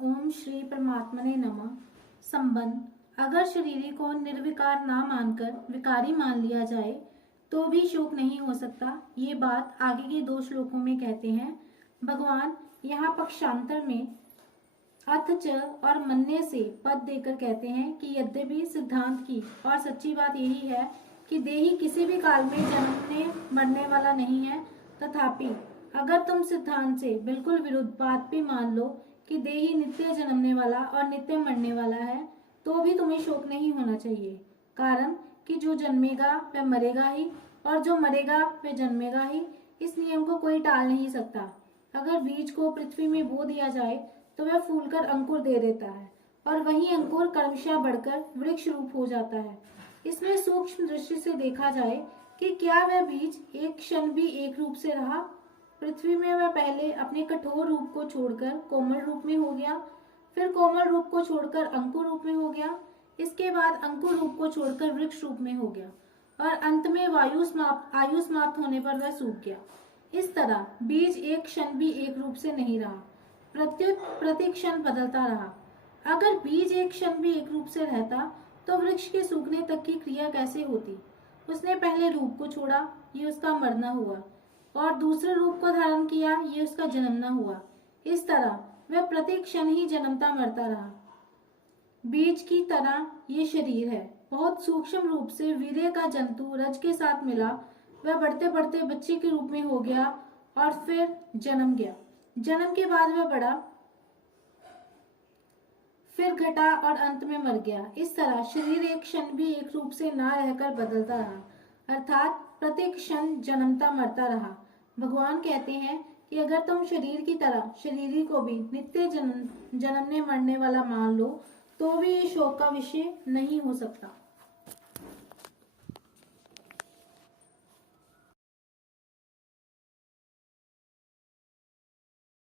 ओम श्री परमात्मने नमः। संबंध अगर शरीरी को निर्विकार ना मानकर विकारी मान लिया जाए तो भी शोक नहीं हो सकता। ये बात आगे के 2 श्लोकों में कहते हैं। भगवान यहाँ पक्षांतर में अथ च और मन्य से पद देकर कहते हैं कि यद्यपि सिद्धांत की और सच्ची बात यही है कि देही किसी भी काल में जन्मने मरने वाला नहीं है, तथापि अगर तुम सिद्धांत से बिल्कुल विरुद्ध बात भी मान लो कि देही नित्य जन्मने वाला और नित्य मरने वाला है, तो भी तुम्हें शोक नहीं होना चाहिए। कारण कि जो जन्मेगा वह मरेगा ही और जो मरेगा वह जन्मेगा ही। इस नियम को कोई टाल नहीं सकता। अगर बीज को पृथ्वी में बो दिया जाए तो वह फूलकर अंकुर दे देता है और वही अंकुर क्रमशः बढ़कर वृक्ष रूप हो जाता है। इसमें सूक्ष्म दृष्टि से देखा जाए कि क्या वह बीज एक क्षण भी एक रूप से रहा। पृथ्वी में वह पहले अपने कठोर रूप को छोड़कर कोमल रूप में हो गया, फिर कोमल रूप को छोड़कर अंकुर रूप में हो गया, इसके बाद अंकुर रूप को छोड़कर वृक्ष रूप में हो गया और अंत में आयु समाप्त होने पर वह सूख गया। इस तरह बीज एक क्षण भी एक रूप से नहीं रहा, प्रत्युत प्रति क्षण बदलता रहा। अगर बीज एक क्षण भी एक रूप से रहता तो वृक्ष के सूखने तक की क्रिया कैसे होती। उसने पहले रूप को छोड़ा, ये उसका मरना हुआ, और दूसरे रूप को धारण किया, ये उसका जन्मना हुआ। इस तरह वह प्रति क्षण ही जन्मता मरता रहा। बीज की तरह ये शरीर है। बहुत सूक्ष्म रूप से वीर्य का जंतु रज के साथ मिला, वह बढ़ते बढ़ते बच्चे के रूप में हो गया और फिर जन्म गया। जन्म के बाद वह बढ़ा, फिर घटा और अंत में मर गया। इस तरह शरीर एक क्षण भी एक रूप से ना रहकर बदलता रहा, अर्थात प्रति क्षण जन्मता मरता रहा। भगवान कहते हैं कि अगर तुम शरीर की तरह शरीरी को भी नित्य जन्मने मरने वाला मान लो तो भी ये शोक का विषय नहीं हो सकता।